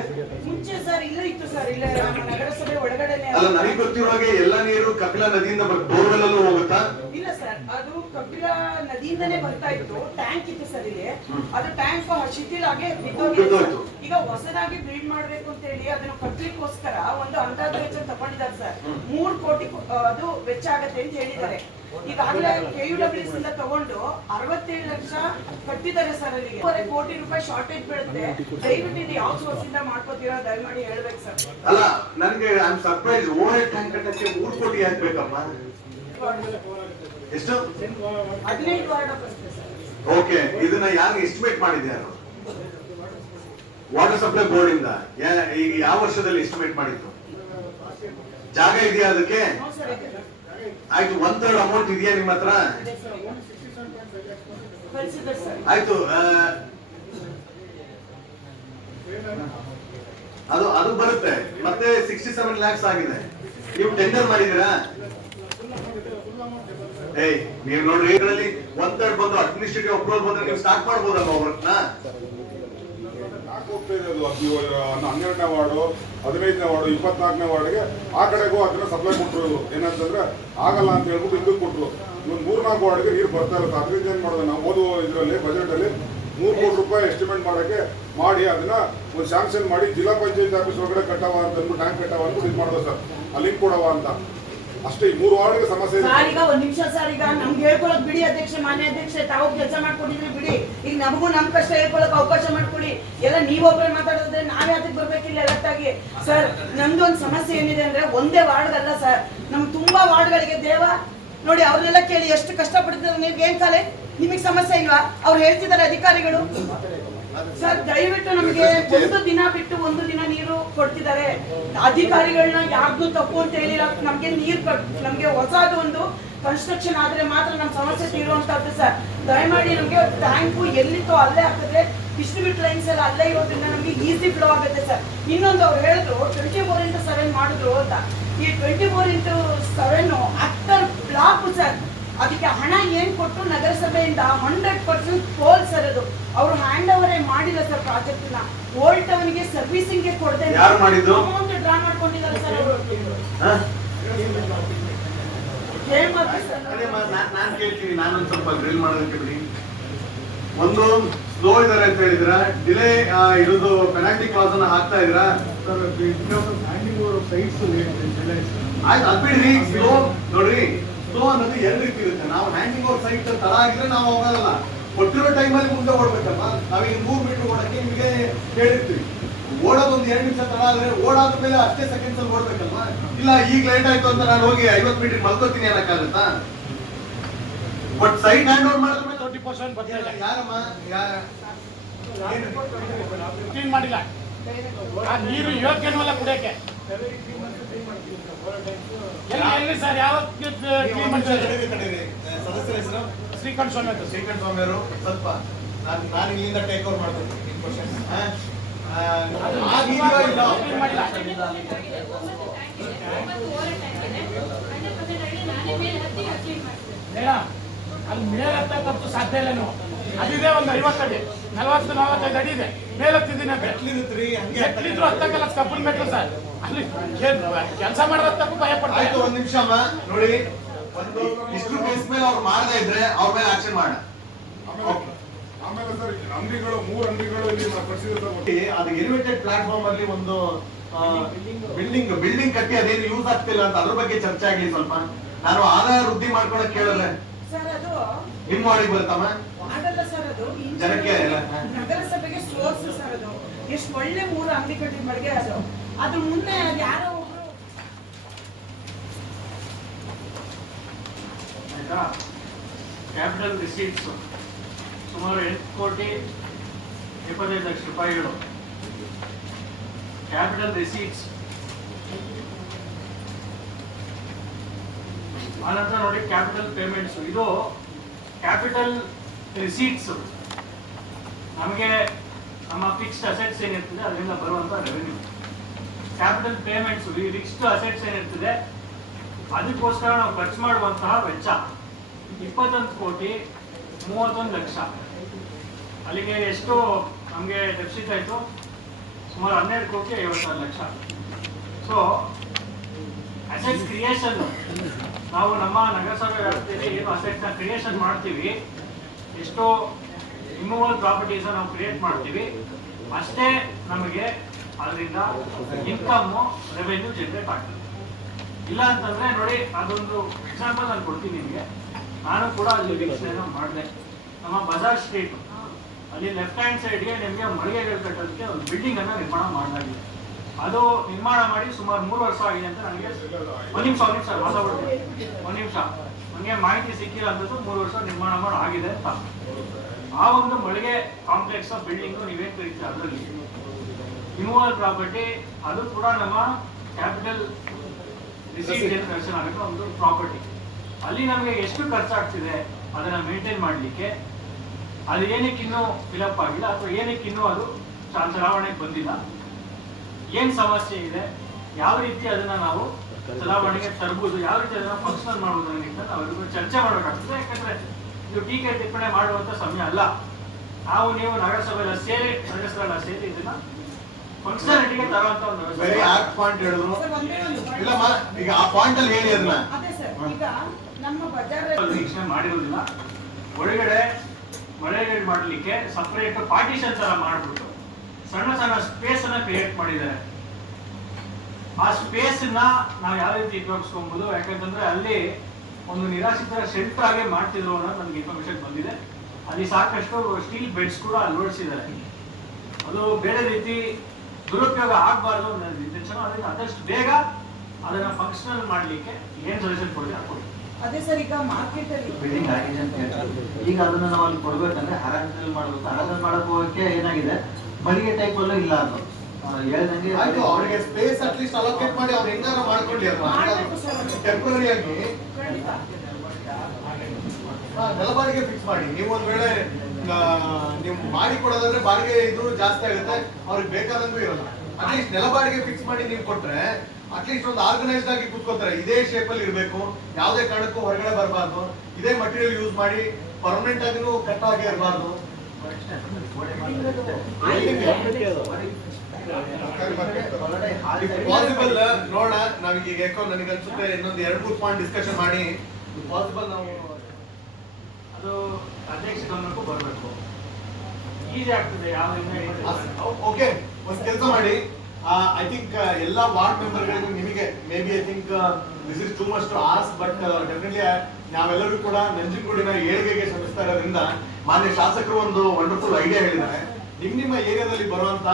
ಮುಂಚೆ ಸರ್ ಇಲ್ಲ ಇತ್ತು ಸರ್ ಇಲ್ಲ ನಗರಸಭೆ ಒಳಗಡೆನೆ ಅಲ್ಲ ನನಗೆ ಗೊತ್ತಿರೋ ಹಾಗೆ ಎಲ್ಲ ನೀರು ಕಪಿಲಾ ನದಿಯಿಂದ ಬೋರ್ವೆಲ್ ಅಲ್ಲೂ ಹೋಗುತ್ತಾ? ಇಲ್ಲ ಸರ್ ಅದು ಕಪಿಲಾ ನದಿಯಿಂದನೇ ಬರ್ತಾ ಇತ್ತು ಟ್ಯಾಂಕ್ ಇತ್ತು ಸರ್ ಇಲ್ಲಿ. ಅದು ಟ್ಯಾಂಕ್ ಶಿಥಿಲ್ ಆಗಿ ಬಿದ್ದೋಗಿತ್ತು. ಈಗ ಹೊಸದಾಗಿ ಬಿಲ್ಡ್ ಮಾಡ್ಬೇಕು ಅಂತ ಹೇಳಿ ಅದನ್ನ ಕಟ್ಟಲಿಕ್ಕೋಸ್ಕರ ಒಂದು ಅಂದಾಜು ವೆಚ್ಚ ತಗೊಂಡಿದ್ದಾರೆ ಸರ್. ಮೂರ್ ಕೋಟಿ ಅದು ವೆಚ್ಚ ಆಗತ್ತೆ ಅಂತ ಹೇಳಿದ್ದಾರೆ. ಈಗಾಗಲೇ ಕೆ ಯು ಡಬ್ಲ್ಯೂಸ್ ಇಂದ ತಗೊಂಡು ಅರವತ್ತೇಳು ಲಕ್ಷ ಕಟ್ಟಿದ್ದಾರೆ ಸರ್ ಅಲ್ಲಿ. ಮೂರುವರೆ ಕೋಟಿ ರೂಪಾಯಿ ಶಾರ್ಟೇಜ್ ಬೀಳುತ್ತೆ. ದಯವಿಟ್ಟು ಇದು ಯಾವ ಸೋರ್ಸ್ ಇಂದ ಮಾಡ್ಕೋತೀರಾ? ದಯಮಾಡಿ ಹೇಳ್ಬೇಕು ಸರ್. ಅಲ್ಲ ನನಗೆ ಐ ಸರ್ಪ್ರೈಸ್ ಓವರ್ ಟ್ಯಾಂಕ್ ಕಟ್ಟಕ್ಕೆ ಮೂರು ಕೋಟಿ ಹಾಕ್ಬೇಕಮ್ಮ ಎಷ್ಟು? ಹದಿನೈದು ವಾರ್ಡ್ ಓಕೆ ಇದನ್ನ ಯಾರು ಎಸ್ಟಿಮೇಟ್ ಮಾಡಿದ್ಯಾರು ವಾಟರ್ ಸಪ್ಲೈ ಬೋರ್ಡ್ ಇಂದ. ಈಗ ಯಾವ ವರ್ಷದಲ್ಲಿ ಎಸ್ಟಿಮೇಟ್ ಮಾಡಿದ್ರು ಜಾಗ ಇದೆಯಾ ಅದಕ್ಕೆ? ಆಯ್ತು ಒನ್ ಥರ್ಡ್ ಅಮೌಂಟ್ ಇದೆಯಾ ನಿಮ್ಮ ಹತ್ರ? ಆಯ್ತು ಅದು ಅದು ಬರುತ್ತೆ. ಮತ್ತೆ ಸಿಕ್ಸ್ಟಿ ಸೆವೆನ್ ಲ್ಯಾಕ್ಸ್ ಆಗಿದೆ. ನೀವು ಟೆಂಡರ್ ಮಾಡಿದೀರಾ ಏಯ್, ನೀವು ನೋಡ್ರಿ, ಇದರಲ್ಲಿ ಒನ್ ತರ್ಡ್ ಬಂದು ಅಡ್ಮಿನಿಸ್ಟ್ರೇಟಿವ್ ಅಪ್ರೂವಲ್ ಬಂದ್ರೆ ನೀವು ಸ್ಟಾರ್ಟ್ ಮಾಡ್ಬೋದಲ್ವಾ ವರ್ಕ್ನ ಹನ್ನೆರಡನೇ ವಾರ್ಡು ಹದಿನೈದನೇ ವಾರ್ಡ್, ಇಪ್ಪತ್ನಾಲ್ಕನೇ ವಾರ್ಡ್ಗೆ ಆ ಕಡೆಗೂ ಅದನ್ನ ಸಪ್ಲೈ ಕೊಟ್ಟರು ಏನಂತಂದ್ರೆ ಆಗಲ್ಲ ಅಂತ ಹೇಳ್ಬಿಟ್ಟು ಇದಕ್ಕೆ ಕೊಟ್ಟರು ಒಂದು ಮೂರ್ನಾಲ್ಕು ವಾರ್ಡ್ಗೆ ನೀರು ಬರ್ತಾ ಇರುತ್ತೆ. ಅದರಿಂದ ಏನು ಮಾಡೋದು? ನಾವು ಓದುವ ಇದರಲ್ಲಿ, ಬಜೆಟಲ್ಲಿ ಮೂರು ಕೋಟಿ ರೂಪಾಯಿ ಎಸ್ಟಿಮೇಟ್ ಮಾಡೋಕ್ಕೆ ಮಾಡಿ ಅದನ್ನ ಒಂದು ಶಾಂಕ್ಷನ್ ಮಾಡಿ ಜಿಲ್ಲಾ ಪಂಚಾಯತ್ ಆಫೀಸ್ ಒಳಗಡೆ ಕಟ್ಟವ ಅಂತ ಅಂದ್ಬಿಟ್ಟು ಟ್ಯಾಂಕ್ ಕಟ್ಟವ ಅಂದ್ಬಿಟ್ಟು ಇದು ಮಾಡೋದು ಸರ್. ಅಲ್ಲಿ ಕೊಡವ ಅಂತ. ಅಷ್ಟೇ ಮೂರು ವಾರ್ಡ್ಗೆ ಸಮಸ್ಯೆ ಸರ್ ಈಗ ಒಂದ್ ನಿಮಿಷ ಸರ್ ಈಗ ನಮ್ಗೆ ಹೇಳ್ಕೊಳಕ್ ಬಿಡಿ ಅಧ್ಯಕ್ಷ ಮಾನ್ಯ ಅಧ್ಯಕ್ಷ ತಾವು ಕೆಲಸ ಮಾಡ್ಕೊಂಡಿದ್ರಿ ಬಿಡಿ. ಈಗ ನಮಗೂ ನಮ್ ಕಷ್ಟ ಹೇಳ್ಕೊಳಕ್ ಅವಕಾಶ ಮಾಡ್ಕೊಡಿ. ಎಲ್ಲ ನೀವೊಬ್ರೆ ಮಾತಾಡೋದ್ರೆ ನಾವೇ ಅದಕ್ಕೆ ಬರ್ಬೇಕಿಲ್ಲ ಎಲೆಕ್ಟ್ ಆಗಿ. ಸರ್ ನಮ್ದು ಒಂದ್ ಸಮಸ್ಯೆ ಏನಿದೆ ಅಂದ್ರೆ ಒಂದೇ ವಾರ್ಡ್ ಅಲ್ಲ ಸರ್. ನಮ್ ತುಂಬಾ ವಾರ್ಡ್ಗಳಿಗೆ ದೇವ ನೋಡಿ ಅವ್ರನ್ನೆಲ್ಲ ಕೇಳಿ ಎಷ್ಟು ಕಷ್ಟ ಪಡ್ತಿದ್ರೆ ನೀವು ಏನ್ ಕಾಲೇ? ನಿಮಗ್ ಸಮಸ್ಯೆ ಇಲ್ವಾ? ಅವ್ರು ಹೇಳ್ತಿದ್ದಾರೆ ಅಧಿಕಾರಿಗಳು. ಸರ್, ದಯವಿಟ್ಟು ನಮಗೆ ಒಂದು ದಿನ ಬಿಟ್ಟು ಒಂದು ದಿನ ನೀರು ಕೊಡ್ತಿದ್ದಾರೆ. ಅಧಿಕಾರಿಗಳನ್ನ ಯಾರ್ದು ತಪ್ಪು ಅಂತ ಹೇಳಿಲ್ಲ. ನಮ್ಗೆ ನೀರು ನಮಗೆ ಹೊಸದು ಒಂದು ಕನ್ಸ್ಟ್ರಕ್ಷನ್ ಆದ್ರೆ ಮಾತ್ರ ನಮ್ಮ ಸಮಸ್ಯೆ ತೀರುವಂತದ್ದು ಸರ್. ದಯಮಾಡಿ ನಮ್ಗೆ ಟ್ಯಾಂಕು ಎಲ್ಲಿತ್ತೋ ಅಲ್ಲೇ ಆಗ್ತದೆ ಡಿಸ್ಟ್ರಿಬ್ಯೂಟ್ ಲೈನ್ಸ್ ಎಲ್ಲ ಅಲ್ಲೇ ಇರೋದ್ರಿಂದ ನಮ್ಗೆ ಈಸಿ ಫ್ಲೋ ಆಗುತ್ತೆ ಸರ್. ಇನ್ನೊಂದು ಅವ್ರು ಹೇಳಿದ್ರು ಟ್ವೆಂಟಿ ಫೋರ್ ಇಂಟು ಸೆವೆನ್ ಮಾಡಿದ್ರು ಅಂತ. ಈ twenty four into seven actor block sir. ಅದಕ್ಕೆ ಹಣ ಏನ್ ಕೊಟ್ಟು ನಗರಸಭೆಯಿಂದ ಹಂಡ್ರೆಡ್ ಪರ್ಸೆಂಟ್ ಪೋಲ್ ಸರ್ ಅದು. ಅವರು ಹ್ಯಾಂಡ್ ಓವರೇ ಮಾಡಿಲ್ಲ ಸರ್ ಪ್ರಾಜೆಕ್ಟ್ನ. ಓಲ್ಡ್ ಟೌನ್ಗೆ ಸರ್ವಿಸಿಂಗ್ಗೆ ಕೊಡದೆ. ಯಾರು ಮಾಡಿದ್ದು? ಅಮೌಂಟ್ ಡ್ರಾ ಮಾಡ್ಕೊಂಡಿದ್ದಾರೆ ಸರ್ ನಾನ್- ನಾನ್ ಕೇಳ್ತೀನಿ ನಾನೊಂದು ಸ್ವಲ್ಪ ಡ್ರಿಲ್ ಮಾಡೋದಕ್ಕೆ ಬಿಡಿ. ಒಂದು ಸ್ಲೋ ಇದಾರೆ ಅಂತ ಹೇಳಿದ್ರ ಡಿಲೇ ಇರೋದು ಪೆನಾಲ್ಟಿ ಕ್ಲಾಸ್ ಅನ್ನ ಹಾಕ್ತಾ ಇದ್ರ ಆಯ್ತು ಅದ್ ಬಿಡ್ರಿ ಸ್ಲೋ ನೋಡ್ರಿ. ಸ್ಲೋ ಅನ್ನೋದು ಎರಡು ರೀತಿ ಇರುತ್ತೆ. ನಾವು ಹ್ಯಾಂಡಿಂಗ್ ಓವರ್ ಸೈಟ್ ತರ ಆಗಿದ್ರೆ ನಾವು ಹೋಗೋದಲ್ಲ. ಕೊಟ್ಟಿರೋ ಟೈಮಲ್ಲಿ ಮುಂದೆ ಓಡ್ಬೇಕಮ್ಮ ನಾವೀಗ ಮೂರ್ ಮೀಟರ್ ಓಡಕ್ಕೆ ನಿಮಗೆ ಹೇಳಿರ್ತೀವಿ. ಓಡೋದು ಒಂದು ಎರಡು ನಿಮಿಷ ತಡ ಆದ್ರೆ ಓಡಾದ ಮೇಲೆ ಅಷ್ಟೇ ಸೆಕೆಂಡ್ಸ್ ಅಲ್ಲಿ ಓಡ್ಬೇಕಲ್ವ? ಇಲ್ಲ ಈಗ ಲೇಟ್ ಆಯ್ತು ಅಂತ ನಾನು ಹೋಗಿ ಐವತ್ ಮೀಟರ್ ಮಲ್ಕೋತೀನಿ ಅನ್ನಕ್ಕಾಗತ್ತಾ? ಬಟ್ ಸೈಡ್ ಹ್ಯಾಂಡ್ ಓವರ್ ಮಾಡಿದ್ರೆ ಟ್ವೆಂಟಿ ಪರ್ಸೆಂಟ್ ಬರ್ತಾ ಇದೆ ಯಾರಮ್ಮ? ಯಾರ ಕ್ಲೀನ್ ಮಾಡಿಲ್ಲ. ಆ ನೀರು ಯೋಗ್ಯನೂ ಅಲ್ಲ ಕುಡಿಯಕ್ಕೆ? ಎಲ್ಲಿ ಸರ್? ಯಾವತ್ತು ಕ್ಲೀನ್ ಮಾಡ್ತಾರೆ ಸದಸ್ಯರ ಹೆಸರು? ಶ್ರೀಕಂಠ ಸ್ವಾಮಿ ಅಂತ. ಶ್ರೀಕಂಠ ಸ್ವಾಮಿ ಅವರು ಸ್ವಲ್ಪ ನಾನು ನಾನು ಇಲ್ಲಿಂದ ಟೇಕ್ ಓವರ್ ಮಾಡ್ತೀನಿ. ಅಲ್ಲಿ ಮೇಲೆ ಹತ್ತಕ್ಕಂತೂ ಸಾಧ್ಯ ಇಲ್ಲ ನೀವು. ಅದಿದೆ ಒಂದು ಐವತ್ತು ಅಡಿ. ನಲವತ್ತು ನಲವತ್ತೈದು ಅಡಿ ಇದೆ. ಮೇಲೆ ಹತ್ತಿದ್ದೀನಿ ಅಂತ ಮೆಟ್ಲಿದ್ರು ಹತ್ತಕ್ಕಲ್ಲ ಕಬ್ಬನ್ ಮೆಟ್ಲು ಸರ್. ಅಲ್ಲಿ ಕೆಲಸ ಮಾಡೋದಕ್ಕೂ ಭಯ ಪಡ್ತಾ ಒಂದು ಒಂದ್ ನಿಮಿಷ ನೋಡಿ ಇಷ್ಟು ಕೇಸ್ ಮೇಲೆ ಅವ್ರು ಮಾಡದೇ ಇದ್ರೆ ಅವ್ರ ಮೇಲೆ ಆಕ್ಷನ್ ಮಾಡ. ಆಮೇಲೆ ಆಮೇಲೆ ಸರ್ ಅಂಗಡಿಗಳು ಮೂರು ಅಂಗಡಿಗಳು ಇಲ್ಲಿ ಅದು ಎಲಿವೇಟೆಡ್ ಪ್ಲಾಟ್ಫಾರ್ಮ್ ಅಲ್ಲಿ ಒಂದು ಬಿಲ್ಡಿಂಗ್ ಬಿಲ್ಡಿಂಗ್ ಕಟ್ಟಿ ಅದೇನು ಯೂಸ್ ಆಗ್ತಿಲ್ಲ ಅಂತ ಅದ್ರ ಬಗ್ಗೆ ಚರ್ಚೆ ಆಗ್ಲಿ ಸ್ವಲ್ಪ. ನಾನು ಆದಾಯ ವೃದ್ಧಿ ಮಾಡ್ಕೊಳಕ್ ಕೇಳಲ್ಲ ಸರ್ ಅದು ನಿಮ್ ವಾರ್ಡಿಗೆ ಬರುತ್ತಮ್ಮ? ಮಾಡಲ್ಲ ಸರ್ ಅದು. ಜನಕ್ಕೆ? ನಗರಸಭೆಗೆ ಸೋರ್ಸ್ ಸರ್ ಅದು. ಎಷ್ಟು ಒಳ್ಳೆ ಮೂರು ಅಂಗಡಿ ಕಟ್ಟಿದ ಮಳಿಗೆ ಅದು. ಅದ್ರ ಮುಂದೆ ಯಾರೋ ಕ್ಯಾಪಿಟಲ್ ರಿಸೀಟ್ಸ್ ಸುಮಾರು ಎಂಟು ಕೋಟಿ ಇಪ್ಪತ್ತೈದು ಲಕ್ಷ ರೂಪಾಯಿಗಳು. ಕ್ಯಾಪಿಟಲ್ ರಿಸೀಟ್ಸ್ ಆನಂತರ ನೋಡಿ ಕ್ಯಾಪಿಟಲ್ ಪೇಮೆಂಟ್ಸ್ ಇದು ಕ್ಯಾಪಿಟಲ್ ರಿಸೀಟ್ಸ್ ನಮಗೆ ನಮ್ಮ ಫಿಕ್ಸ್ಡ್ ಅಸೆಟ್ಸ್ ಏನಿರ್ತದೆ, ಅದರಿಂದ ಬರುವಂಥ ರೆವೆನ್ಯೂ ಕ್ಯಾಪಿಟಲ್ ಪೇಮೆಂಟ್ಸ್ ಈ ಫಿಕ್ಸ್ಡ್ ಅಸೆಟ್ಸ್ ಏನಿರ್ತದೆ, ಅದಕ್ಕೋಸ್ಕರ ನಾವು ಖರ್ಚು ಮಾಡುವಂತಹ ವೆಚ್ಚ. ಇಪ್ಪತ್ತೊಂದು ಕೋಟಿ, ಮೂವತ್ತೊಂದು ಲಕ್ಷ. ಅಲ್ಲಿಗೆ ಎಷ್ಟು? ನಮಗೆ ಡೆಫಿಸಿಟ್ ಆಯಿತು. ಸುಮಾರು ಹನ್ನೆರಡು ಕೋಟಿ ಐವತ್ತಾರು ಲಕ್ಷ. ಸೊ ಅಸೆಟ್ ಕ್ರಿಯೇಷನ್ ನಾವು ನಮ್ಮ ನಗರಸಭೆ ವ್ಯಾಪ್ತಿಯಲ್ಲಿ ಏನು ಅಸೆಟ್ನ ಕ್ರಿಯೇಷನ್ ಮಾಡ್ತೀವಿ. ಎಷ್ಟು ಇಮೂವಲ್ ಪ್ರಾಪರ್ಟೀಸ್ ನಾವು ಕ್ರಿಯೇಟ್ ಮಾಡ್ತೀವಿ. ಅಷ್ಟೇ ನಮಗೆ ಅದರಿಂದ ಇನ್ಕಮ್ಮು ರೆವೆನ್ಯೂ ಜನರೇಟ್ ಆಗ್ತದೆ. ಇಲ್ಲ ಅಂತಂದ್ರೆ ನೋಡಿ, ಅದೊಂದು ಎಕ್ಸಾಂಪಲ್ ನಾನು ಕೊಡ್ತೀನಿ ನಿಮಗೆ. ನಾನು ಕೂಡ ಅಲ್ಲಿ ವೀಕ್ಷಣೆನ ಮಾಡಿದೆ. ನಮ್ಮ ಬಜಾರ್ ಸ್ಟ್ರೀಟ್. ಅಲ್ಲಿ ಲೆಫ್ಟ್ ಹ್ಯಾಂಡ್ ಸೈಡ್ಗೆ ನಿಮಗೆ ಮಳಿಗೆಗಳು ಕಟ್ಟೋದಕ್ಕೆ ಒಂದು ಬಿಲ್ಡಿಂಗ್ ಅನ್ನು ನಿರ್ಮಾಣ ಮಾಡಲಾಗಿದೆ ಅದು ನಿರ್ಮಾಣ ಮಾಡಿ ಸುಮಾರು ಮೂರು ವರ್ಷ ಆಗಿದೆ ಅಂತ ನನಗೆ ಒಂದು ನಿಮಿಷ ಒಂದು ನಿಮಿಷ ಮಾತಾಡ್ಬಿಡ್ತೀನಿ ಒಂದು ನಿಮಿಷ. ನನಗೆ ಮಾಹಿತಿ ಸಿಕ್ಕಿಲ್ಲ ಅಂತದ್ದು ಮೂರು ವರ್ಷ ನಿರ್ಮಾಣ ಮಾಡಿ ಆಗಿದೆ ಅಂತ. ಆ ಒಂದು ಮಳಿಗೆ ಕಾಂಪ್ಲೆಕ್ಸ್ ಬಿಲ್ಡಿಂಗ್ ನೀವೇನು ಕರೀತೀರ ಅದರಲ್ಲಿ? ಇನ್ವಾಲ್ ಪ್ರಾಪರ್ಟಿ ಅದು ಕೂಡ ನಮ್ಮ ಕ್ಯಾಪಿಟಲ್ ರಿಸೀಟ್ ಆಗುತ್ತೆ ಒಂದು ಪ್ರಾಪರ್ಟಿ ಅಲ್ಲಿ ನಮಗೆ ಎಷ್ಟು ಖರ್ಚಾಗ್ತಿದೆ ಅದನ್ನ ಮೇಂಟೈನ್ ಮಾಡಲಿಕ್ಕೆ ಅದು ಏನಕ್ಕೆ ಇನ್ನೂ ಫಿಲಪ್ ಆಗಿಲ್ಲ ಅಥವಾ ಏನಕ್ಕೆ ಇನ್ನೂ ಅದು ಚಲಾವಣೆಗೆ ಬಂದಿಲ್ಲ. ಏನ್ ಸಮಸ್ಯೆ ಇದೆ ಯಾವ ರೀತಿ ಅದನ್ನ ನಾವು ಚಲಾವಣೆಗೆ ತರಬಹುದು ಯಾವ ರೀತಿ ಅದನ್ನ ಫಂಕ್ಷನ್ ಮಾಡಬಹುದು ಅಂತ ನಾವು ಚರ್ಚೆ ಮಾಡಬೇಕಾಗ್ತದೆ. ಯಾಕಂದ್ರೆ ಇದು ಟೀಕೆ ಟಿಪ್ಪಣಿ ಮಾಡುವಂತ ಸಮಯ ಅಲ್ಲ. ನಾವು ನೀವು ನಗರಸಭೆಲ್ಲ ಸೇರಿ ನಗರಸಭೆಲ್ಲ ಸೇರಿ ಇದನ್ನ ಫಂಕ್ಷನಾಲಿಟಿಗೆ ತರುವಂತ ಒಂದು ವೆರಿ ಆರ್ಟ್ ಪಾಯಿಂಟ್ ಹೇಳಿದ್ರು? ಈಗ ಆ ಪಾಯಿಂಟ್ ಅಲ್ಲಿ ಹೇಳಿ ಅದನ್ನ. ಅದೇ ಸರ್ ಈಗ ನಮ್ಮ ವೀಕ್ಷಣೆ ಮಾಡಿರೋದಿಲ್ಲ. ಒಳಗಡೆ ಮಳೆಗಳು ಮಾಡಲಿಕ್ಕೆ ಸಪ್ರೇಟ್ ಪಾರ್ಟಿಷನ್ ತರ ಮಾಡಿಬಿಟ್ಟು ಸಣ್ಣ ಸಣ್ಣ ಸ್ಪೇಸ್ ಅನ್ನ ಕ್ರಿಯೇಟ್ ಮಾಡಿದ್ದಾರೆ. ಆ ಸ್ಪೇಸ್ನ ನಾವು ಯಾವ ರೀತಿ ಉಪಯೋಗಿಸ್ಕೊಬಹುದು ಯಾಕಂತಂದ್ರೆ ಅಲ್ಲಿ ಒಂದು ನಿರಾಶ್ರಿತರ ಶೆಲ್ಟರ್ ಆಗಿ ಮಾಡ್ತಿದ್ರು ಅನ್ನೋದು ನನಗೆ ಇನ್ಫಾರ್ಮೇಶನ್ ಬಂದಿದೆ. ಅಲ್ಲಿ ಸಾಕಷ್ಟು ಸ್ಟೀಲ್ ಬೆಡ್ಸ್ ಕೂಡ ಅಳವಡಿಸಿದ್ದಾರೆ. ಅದು ಬೇರೆ ರೀತಿ ದುರುಪಯೋಗ ಆಗಬಾರ್ದು ಅನ್ನೋ ಇಂಟೆನ್ಷನ್ ಅದಕ್ಕೆ ಆದಷ್ಟು ಬೇಗ ಅದನ್ನ ಫಂಕ್ಷನಲ್ ಮಾಡಲಿಕ್ಕೆ ಏನ್ ಸಜೆಷನ್ ಕೊಡಿ ಹಾಕೊಡಿ ಅದೇ ಸರ್ ಈಗ ಮಾರ್ಕೆಟ್ ಅಲ್ಲಿ ಬಿಲ್ಡಿಂಗ್ ಆಗಿದೆ ಅಂತ ಹೇಳ್ತಾರೆ. ಈಗ ಅದನ್ನ ನಾವು ಅಲ್ಲಿ ಕೊಡ್ಬೇಕಂದ್ರೆ ಹರಾಜಲ್ಲಿ ಮಾಡ್ಬೇಕು. ಹರಾಜಲ್ಲಿ ಮಾಡಕ್ ಹೋಗಕ್ಕೆ ಏನಾಗಿದೆ? ಮಳಿಗೆ ಟೈಪ್ ಅಲ್ಲೂ ಇಲ್ಲ ಅದು. ಹೇಳ್ದಂಗೆ ಆಯ್ತು ಅವರಿಗೆ ಸ್ಪೇಸ್ ಅಟ್ಲೀಸ್ಟ್ ಅಲೋಕೇಟ್ ಮಾಡಿ ಅವ್ರು ಹೆಂಗಾರ ಮಾಡ್ಕೊಳ್ಳಿ ಟೆಂಪ್ರರಿ ಆಗಿ ಖಂಡಿತ. ಆ, ನೆಲ ಬಾಡಿಗೆ ಫಿಕ್ಸ್ ಮಾಡಿ. ನೀವು ಒಂದ್ ವೇಳೆ ನೀವು ಮಾಡಿ ಕೊಡೋದಾದ್ರೆ ಬಾಡಿಗೆ ಇದು ಜಾಸ್ತಿ ಆಗುತ್ತೆ. ಅವ್ರಿಗೆ ಬೇಕಾದಂಗೂ ಇರಲ್ಲ. ಅಟ್ಲೀಸ್ಟ್ ನೆಲ ಬಾಡಿಗೆ ಫಿಕ್ಸ್ ಮಾಡಿ ನೀವು ಕೊಟ್ರೆ ಅಟ್ಲೀಸ್ಟ್ ಒಂದು ಆರ್ಗನೈಸ್ಡ್ ಆಗಿ ಕೂತ್ಕೋತಾರೆ ಇದೇ ಶೇಪ್ ಅಲ್ಲಿ ಇರಬೇಕು. ಯಾವುದೇ ಕಾರಣಕ್ಕೂ ಹೊರಗಡೆ ಬರಬಾರ್ದು. ಇದೇ ಮಟೀರಿಯಲ್ ಯೂಸ್ ಮಾಡಿ ಪರ್ಮನೆಂಟ್ ಆಗಿನೂ ಕಟ್ ಆಗಿ ಇರಬಾರ್ದು. ಪಾಸಿಬಲ್ ನೋಡೋಣ. ಈಗ ಯಾಕೋ ನನಗೆ ಅನ್ಸುತ್ತೆ ಇನ್ನೊಂದು ಎರಡು, ಮೂರು ಪಾಯಿಂಟ್ ಡಿಸ್ಕಷನ್ ಮಾಡಿ. ಪಾಸಿಬಲ್ ನಾವು ಅದು ಅಧ್ಯಕ್ಷ ಗಮನಕ್ಕೂ ಬರಬೇಕು. ಓಕೆ ಒಂದು ಕೆಲಸ ಮಾಡಿ. ಐ ಥಿಂಕ್ ಎಲ್ಲ ವಾರ್ಡ್ ಮೆಂಬರ್ಗಳಿಗೂ ನಿಮಗೆ maybe I think this is too much to us but definitely ನಾವೆಲ್ಲರೂ ಕೂಡ ನಂಜನಗೂಡಿನ ಏಳಿಗೆಗೆ ಶ್ರಮಿಸ್ತಾ ಇರೋದ್ರಿಂದ ಮಾನ್ಯ ಶಾಸಕರು ಒಂದು ವಂಡರ್ಫುಲ್ ಐಡಿಯಾ ಹೇಳಿದ್ದಾರೆ. ನಿಮ್ ನಿಮ್ಮ ಏರಿಯಾದಲ್ಲಿ ಬರುವಂತ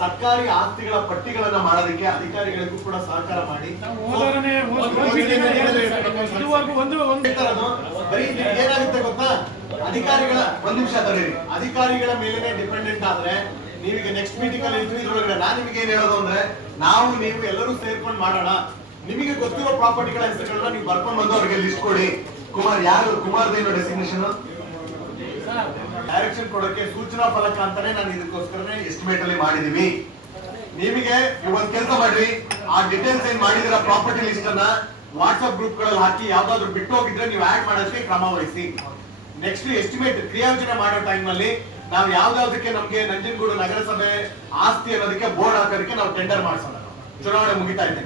ಸರ್ಕಾರಿ ಆಸ್ತಿಗಳ ಪಟ್ಟಿಗಳನ್ನ ಮಾಡೋದಕ್ಕೆ ಅಧಿಕಾರಿಗಳಿಗೂ ಕೂಡ ಸಹಕಾರ ಮಾಡಿ. ಏನಾಗುತ್ತೆ ಗೊತ್ತಾ? ಅಧಿಕಾರಿಗಳ ಒಂದ್ ನಿಮಿಷ ತಡೀರಿ ಅಧಿಕಾರಿಗಳ ಮೇಲೆನೆ ಡಿಪೆಂಡೆಂಟ್ ಆದ್ರೆ ನೀವೀಗ ನೆಕ್ಸ್ಟ್ ಮೀಟಿಂಗ್ ಅಲ್ಲಿ ಇದ್ರೊಳಗಡೆ ನಾನ್ ನಿಮಗೆ ಏನ್ ಹೇಳೋದು ಅಂದ್ರೆ ನಾವು ನೀವು ಎಲ್ಲರೂ ಸೇರ್ಕೊಂಡು ಮಾಡೋಣ. ನಿಮಗೆ ಗೊತ್ತಿರೋ ಪ್ರಾಪರ್ಟಿಗಳ ಹೆಸರುಗಳನ್ನ ನೀವು ಬರ್ಕೊಂಡು ಬಂದು ಅವ್ರಿಗೆ ಲಿಸ್ಟ್ ಕೊಡಿ. ಕುಮಾರ್ ಯಾರು? ಕುಮಾರ್ ಕುಮಾರ್ದೇನು ಡೆಸಿಗ್ನೇಷನ್ ಡೈರೆಕ್ಷನ್ ಕೊಡೋಕೆ ಸೂಚನಾ ಫಲಕ ಅಂತಾನೆ ನಾನು ಇದಕ್ಕೋಸ್ಕರನೇ ಎಸ್ಟಿಮೇಟ್ ಅಲ್ಲಿ ಮಾಡಿದೀವಿ. ನಿಮಗೆ ಇವತ್ತು ಕೆಲಸ ಮಾಡ್ರಿ. ಆ ಡಿಟೇಲ್ಸ್ ಏನ್ ಮಾಡಿದಿರ ಪ್ರಾಪರ್ಟಿ ಲಿಸ್ಟ್ ಅನ್ನ ವಾಟ್ಸ್ಆಪ್ ಗ್ರೂಪ್ಗಳಲ್ಲಿ ಹಾಕಿ ಯಾವ್ದಾದ್ರು ಬಿಟ್ಟು ಹೋಗಿದ್ರೆ ನೀವು ಆಡ್ ಮಾಡೋದಕ್ಕೆ ಕ್ರಮ ವಹಿಸಿ. ನೆಕ್ಸ್ಟ್ ಎಸ್ಟಿಮೇಟ್ ಕ್ರಿಯಾಯೋಜನೆ ಮಾಡೋ ಟೈಮ್ ಅಲ್ಲಿ ನಾವು ಯಾವ್ದಾವ್ದಕ್ಕೆ ನಮಗೆ ನಂಜನಗೂಡು ನಗರಸಭೆ ಆಸ್ತಿ ಅನ್ನೋದಕ್ಕೆ ಬೋರ್ಡ್ ಹಾಕೋದಕ್ಕೆ ನಾವು ಟೆಂಡರ್ ಮಾಡಿಸೋಣ. ಚುನಾವಣೆ ಮುಗಿತಾ ಇದೆ.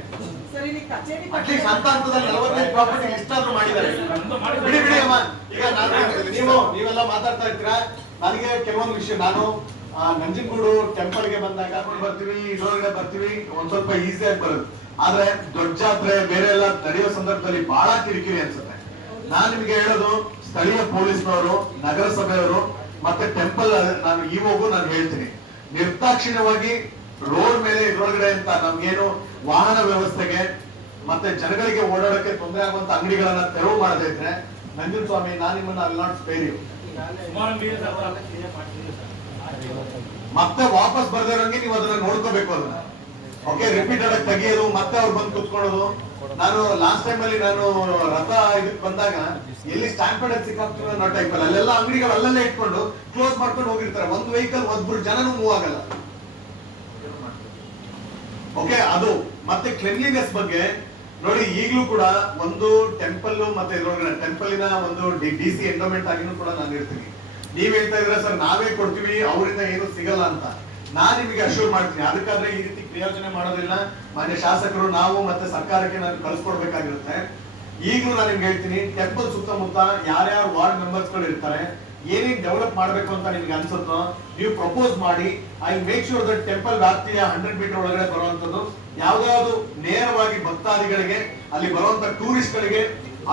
ಅಟ್ಲೀಸ್ಟ್ ಹಂತ ಹಂತದಲ್ಲಿ ನಲವತ್ತೈದು ಪ್ರಾಪರ್ಟಿ ಎಷ್ಟಾದ್ರೂ ಮಾಡಿದ್ದಾರೆ. ಬಿಡಿ ಬಿಡಿ ಅಮ್ಮ. ಈಗ ನಾನು ನೀವು ನೀವೆಲ್ಲ ಮಾತಾಡ್ತಾ ಇರ್ತೀರಾ ನನಗೆ ಕೆಲವೊಂದು ವಿಷಯ ನಾನು ಆ, ನಂಜನಗೂಡು ಟೆಂಪಲ್ಗೆ ಬಂದಾಗ ಬರ್ತೀವಿ ಇದರೊಳಗಡೆ ಬರ್ತೀವಿ ಒಂದ್ ಸ್ವಲ್ಪ ಈಸಿ ಆಗಿ ಬರುತ್ತೆ. ಆದ್ರೆ ದೊಡ್ಡ ಜಾತ್ರೆ ಬೇರೆ ಎಲ್ಲ ನಡೆಯೋ ಸಂದರ್ಭದಲ್ಲಿ ಬಹಳ ಕಿರಿಕಿರಿ ಅನ್ಸುತ್ತೆ. ನಾನ್ ನಿಮ್ಗೆ ಹೇಳೋದು ಸ್ಥಳೀಯ ಪೊಲೀಸ್ನವರು ನಗರಸಭೆಯವರು ಮತ್ತೆ ಟೆಂಪಲ್ ನಾನು ಇವಾಗೂ ನಾನು ಹೇಳ್ತೀನಿ. ನಿರ್ದಾಕ್ಷಿಣ್ಯವಾಗಿ ರೋಡ್ ಮೇಲೆ ಇದ್ರೊಳಗಡೆ ಅಂತ ನಮ್ಗೇನು ವಾಹನ ವ್ಯವಸ್ಥೆಗೆ ಮತ್ತೆ ಜನಗಳಿಗೆ ಓಡಾಡಕ್ಕೆ ತೊಂದರೆ ಆಗುವಂತ ಅಂಗಡಿಗಳನ್ನ ತೆರವು ಮಾಡದೇ ಇದ್ರೆ ನಂಜನ್ ಸ್ವಾಮಿ ನಾನು ನಿಮ್ಮನ್ನ ಅಲ್ಲಿ ನಾಟ್ ಸ್ಪೇರ್ ಮತ್ತೆ ವಾಪಸ್ ಬರ್ದಿರೋಂಗೆ ನೀವು ಅದನ್ನ ನೋಡ್ಕೋಬೇಕು ಅದನ್ನ. ಓಕೆ ರಿಪೀಟೆಡ್ ಆಗಿ ತೆಗಿಯೋದು ಮತ್ತೆ ಅವ್ರು ಬಂದು ಕುತ್ಕೊಳ್ಳೋದು. ನಾನು ಲಾಸ್ಟ್ ಟೈಮ್ ಅಲ್ಲಿ ನಾನು ರಥ ಇದಕ್ಕೆ ಬಂದಾಗ ಎಲ್ಲಿ ಸ್ಟ್ಯಾಂಡ್ ಅಲ್ಲಿ ಸಿಕ್ಕಾಗ್ತದೆ ಅನ್ನೋ ಟೈಪ್ ಅಲ್ಲಿ. ಅಲ್ಲೆಲ್ಲ ಅಂಗಡಿಗಳು ಅಲ್ಲಲ್ಲೇ ಇಟ್ಕೊಂಡು ಕ್ಲೋಸ್ ಮಾಡ್ಕೊಂಡು ಹೋಗಿರ್ತಾರೆ. ಒಂದು ವೆಹಿಕಲ್ ಒಬ್ಬರು ಜನನು ಮೂವ್ ಆಗಲ್ಲ. ಓಕೆ ಅದು. ಮತ್ತೆ ಕ್ಲೆನ್ಲಿನೆಸ್ ಬಗ್ಗೆ ನೋಡಿ, ಈಗಲೂ ಕೂಡ ಒಂದು ಟೆಂಪಲ್ ಮತ್ತೆ ಇದ್ರೊಳಗಡೆ ಟೆಂಪಲಿನ ಒಂದು ಡಿ ಸಿ ಎಂಡೋಮೆಂಟ್ ಆಗಿನೂ ಕೂಡ ನಾನು ಇರ್ತೀನಿ ನೀವ್ ಹೇಳ್ತಾ ಇದ್ರೆ ಸರ್, ನಾವೇ ಕೊಡ್ತೀವಿ, ಅವರಿಂದ ಏನು ಸಿಗಲ್ಲ ಅಂತ. ನಾನ್ ನಿಮಗೆ ಅಶ್ಯೂರ್ ಮಾಡ್ತೀನಿ, ಅದಕ್ಕಾದ್ರೆ ಈ ರೀತಿ ಪ್ರಯೋಜನೆ ಮಾಡೋದಿಲ್ಲ. ಮಾನ್ಯ ಶಾಸಕರು, ನಾವು ಮತ್ತೆ ಸರ್ಕಾರಕ್ಕೆ ನಾನು ಕಳಿಸ್ಕೊಡ್ಬೇಕಾಗಿರುತ್ತೆ. ಈಗಲೂ ನಾನು ನಿಮ್ಗೆ ಹೇಳ್ತೀನಿ ಟೆಂಪಲ್ ಸುತ್ತಮುತ್ತ ಯಾರ್ಯಾರು ವಾರ್ಡ್ ಮೆಂಬರ್ಸ್ಗಳು ಇರ್ತಾರೆ, ಏನೇನ್ ಡೆವಲಪ್ ಮಾಡಬೇಕು ಅಂತ ನಿಮ್ಗೆ ಅನ್ಸುತ್ತೋ, ನೀವು ಪ್ರಪೋಸ್ ಮಾಡಿ I make sure that temple ವ್ಯಾಪ್ತಿಯ ಹಂಡ್ರೆಡ್ ಮೀಟರ್ ಒಳಗಡೆ ಬರುವಂತದ್ದು ಯಾವ್ದಾದ್ರು ನೇರವಾಗಿ ಭಕ್ತಾದಿಗಳಿಗೆ, ಅಲ್ಲಿ ಬರುವಂತ ಟೂರಿಸ್ಟ್ ಗಳಿಗೆ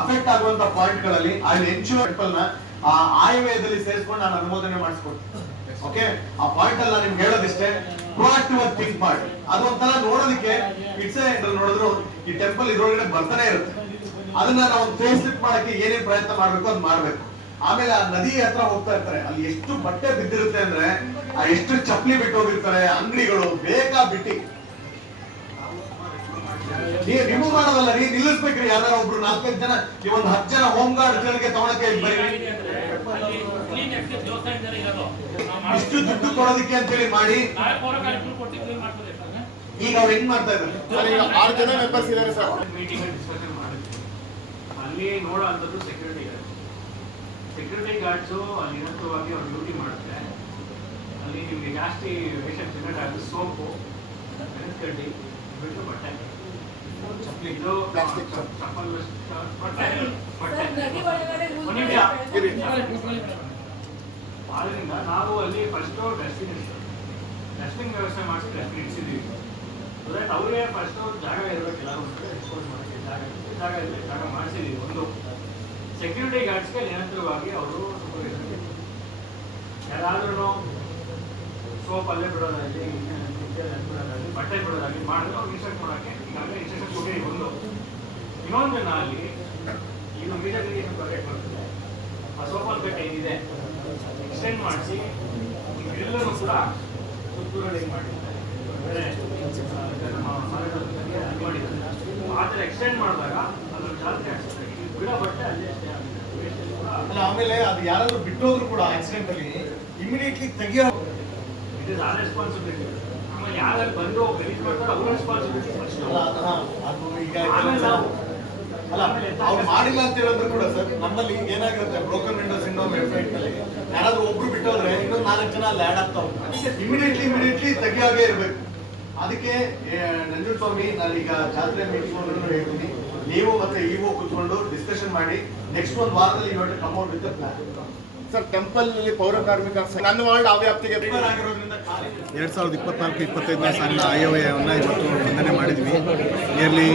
ಅಫೆಕ್ಟ್ ಆಗುವಂತ ಪಾಯಿಂಟ್ಗಳಲ್ಲಿ ಐ ಎನ್ಶೂರ್ ಟೆಂಪಲ್ನ, ಆ ಸೇರಿಸ್ಕೊಂಡು ನಾನು ಅನುಮೋದನೆ ಮಾಡಿಸ್ಕೊಡ್ತೀನಿ. ಓಕೆ ಆ ಪಾಯಿಂಟ್ ಅಲ್ಲ ನಿಮ್ಗೆ ಹೇಳೋದಿಷ್ಟೇ. ಪ್ರೊಆಕ್ಟಿವ್ ಆಗಿ ಥಿಂಕ್ ಮಾಡಿ ಅದೊಂಥರ ನೋಡೋದಕ್ಕೆ ಇಟ್ಸ್ ನೋಡಿದ್ರು ಈ ಟೆಂಪಲ್ ಇದ್ರೊಳಗಡೆ ಬರ್ತಾನೆ ಇರುತ್ತೆ. ಅದನ್ನ ನಾವು ಫೇಸ್ ಲಿಫ್ಟ್ ಮಾಡಕ್ಕೆ ಏನೇನ್ ಪ್ರಯತ್ನ ಮಾಡ್ಬೇಕು ಅದ್ ಮಾಡ್ಬೇಕು. ಆಮೇಲೆ ಆ ನದಿ ಹತ್ರ ಹೋಗ್ತಾ ಇರ್ತಾರೆ. ಅಲ್ಲಿ ಎಷ್ಟು ಬಟ್ಟೆ ಬಿದ್ದಿರುತ್ತೆ ಅಂದ್ರೆ ಆ ಎಷ್ಟು ಚಪ್ಪಲಿ ಬಿಟ್ಟು ಹೋಗಿರ್ತಾರೆ, ಅಂಗಡಿಗಳು, ಬೇಕಾ ಬಿಟ್ಟಿ. ನೀವು ರಿಮೂವ್ ಮಾಡೋದಲ್ಲ ರೀ ನಿಲ್ಲಿಸ್ಬೇಕ್ರಿ. ಯಾರು ಒಬ್ರು ನಾಲ್ಕೈದು ಜನ, ಈ ಒಂದು ಹತ್ತು ಜನ ಹೋಮ್ ಗಾರ್ಡ್ ಗಳಿಗೆ ತಗೊಳಕ್ಕೆ ಇಷ್ಟು ದುಡ್ಡು ಕೊಡೋದಕ್ಕೆ ಅಂತೇಳಿ ಮಾಡಿ. ಈಗ ಅವ್ರು ಹೆಂಗ್ ಮಾಡ್ತಾ ಇದ್ದಾರೆ? ಆರು ಜನ ಮೆಂಬರ್ಸ್ ಇದ್ದಾರೆ ಸರ್. ಮೀಟಿಂಗ್ ಡಿಸ್ಕಷನ್ ಮಾಡಿದ್ವಿ ಅಲ್ಲಿ ನೋಡುವಂಥದ್ದು ಸೆಕ್ಯೂರಿಟಿ ಗಾರ್ಡ್ ಸೆಕ್ಯೂರಿಟಿ ಗಾರ್ಡ್ಸು ಅಲ್ಲಿ ನಿರಂತರವಾಗಿ ಅವ್ರು ಡ್ಯೂಟಿ ಮಾಡ್ತಾರೆ ಅಲ್ಲಿ ನಿಮಗೆ ಜಾಸ್ತಿ ವೇಷನ್ ಜನರೇಟ್ ಅದು ಸೋಪು ಕಡ್ಡಿ ಬಿಟ್ಟು ಬಟ್ಟೆ. ಇದು ಪ್ಲಾಸ್ಟಿಕ್ ಚಪ್ಪಲ್ ಬಟ್ಟೆ. ಬಟ್ಟೆ ಸರ್, ನದಿ ಒಳಗಡೆ ಒಂದು ನಿಮಿಷ. ಆದ್ರಿಂದ ನಾವು ಅಲ್ಲಿ ಫಸ್ಟ್ ಡಸ್ಟ್ಬಿನ್ ಡಸ್ಟ್ಬಿನ್ ವ್ಯವಸ್ಥೆ ಮಾಡಿಸಿ ಡಸ್ಟ್ಬಿನ್ ಇಡ್ಸಿದ್ವಿ. ಸೊ ಅವರೇ ಫಸ್ಟ್ ಜಾಗ ಇರಬೇಕಿಲ್ಲ ಎಕ್ಸ್ಪೋಸ್ ಮಾಡೋಕ್ಕೆ ಜಾಗ. ಜಾಗ ಇದ್ರೆ ಜಾಗ ಮಾಡಿಸಿದ್ವಿ ಒಂದು. ಸೆಕ್ಯೂರಿಟಿ ಗಾರ್ಡ್ಸ್ಗೆ ನಿರಂತರವಾಗಿ ಅವರು ಯಾರಾದ್ರೂ ಸೋಪ್ ಅಲ್ಲೇ ಬಿಡೋದಾಗಲಿ ಬಿಡೋದಾಗಲಿ, ಬಟ್ಟೆ ಬಿಡೋದಾಗಲಿ ಮಾಡಿದ್ರೆ ಅವ್ರು ಇನ್ಸ್ಟ್ರಕ್ಟ್ ಮಾಡೋಕ್ಕೆ ಈಗಾಗಲೇ ಇನ್ಸ್ಟ್ರಕ್ಷನ್ ಕೊಟ್ಟಿದ್ದೀವಿ ಒಂದು. ಇನ್ನೊಂದು ಅಲ್ಲಿ ಈಗ ಮೀಡಿಯಾ ಬಗ್ಗೆ ಬರ್ತದೆ ಸೋಪಾಲ್ ಪೇಟೆ ಏನಿದೆ ಎಕ್ಸ್ಟೆಂಡ್ ಮಾಡಿಸಿ ಎಲ್ಲರೂ ಕೂಡ ಸುತ್ತೂರಲ್ಲಿ ಮಾಡಿದ್ದಾರೆ ಬೇರೆ ಆ, ನಮ್ಮ ಮರಗಳಲ್ಲಿ ಅದು ಮಾಡಿದ್ದಾರೆ. ಆ ಥರ ಎಕ್ಸ್ಟೆಂಡ್ ಮಾಡಿದಾಗ ಅದರ ಜಾಸ್ತಿ ಆಗ್ತದೆ. ಬಿಡ ಬಟ್ಟೆ ಅಲ್ಲಿ ಅಲ್ಲ ಆಮೇಲೆ ಅದು ಯಾರಾದರೂ ಬಿಟ್ಟೋದ್ರು ಕೂಡ ಆಕ್ಸಿಡೆಂಟ್ ಅಲ್ಲಿ ಇಮಿಡಿಯೇಟ್ಲಿ ತೆಗಿಯೋ ಇಟ್ ಇಸ್ ಆರ್ ರೆಸ್ಪಾನ್ಸಿಬಿಲಿಟಿ ಆಮೇಲೆ ಯಾರು ಬಂದು ಗಲೀಜ್ ಮಾಡ್ತಾರೆ ಅವ್ರ ರೆಸ್ಪಾನ್ಸಿಬಿಲಿಟಿ ಫಸ್ಟ್ ಅಲ್ಲ, ಅದು ಈಗ ಆಮೇಲೆ ನಾವು ಅಲ್ಲ, ಅವ್ರು ಮಾಡಿಲ್ಲ ಅಂತ ಹೇಳಿದ್ರು ಕೂಡ ಸರ್, ನಮ್ಮಲ್ಲಿ ಏನಾಗಿರುತ್ತೆ ಬ್ರೋಕನ್ ವಿಂಡೋ ಇಂಡೋ ವೆಬ್ಸೈಟ್ನಲ್ಲಿ ಯಾರಾದ್ರೂ ಒಬ್ರು ಬಿಟ್ಟವ್ರೆ ಇನ್ನೊಂದು ನಾಲ್ಕು ಜನ ಅಲ್ಲಿ ಆಡ್ ಆಗ್ತಾವ್ ಇಮಿಡಿಯೇಟ್ಲಿ ಇಮಿಡಿಯೇಟ್ಲಿ ತೆಗಿಯಾಗೇ ಇರಬೇಕು. ಅದಕ್ಕೆ ನಂಜುಂಡ ಸ್ವಾಮಿ ನಾನೀಗ ಜಾತ್ರೆ ಮೀಟಿಂಗ್ ಹೇಳ್ತೀನಿ. ನೀವು ಮತ್ತೆ ಇಒ ಕೂತ್ಕೊಂಡು ಡಿಸ್ಕಷನ್ ಮಾಡಿ ನೆಕ್ಸ್ಟ್ ಒಂದು ವಾರದಲ್ಲಿ come out with plan sir ಟೆಂಪಲ್ನಲ್ಲಿ ಪೌರ ಕಾರ್ಮಿಕ ನನ್ನ ವಾರ್ಡ್ ಆ ವ್ಯಾಪ್ತಿಗೆ ಎರಡು ಸಾವಿರದ ಇಪ್ಪತ್ನಾಲ್ಕು ಇಪ್ಪತ್ತೈದನೇ ಸಾಲಿನ ಆಯವ್ಯವನ್ನ ಇವತ್ತು ವಂದನೆ ಮಾಡಿದ್ವಿ. ನಿಯರ್ಲಿ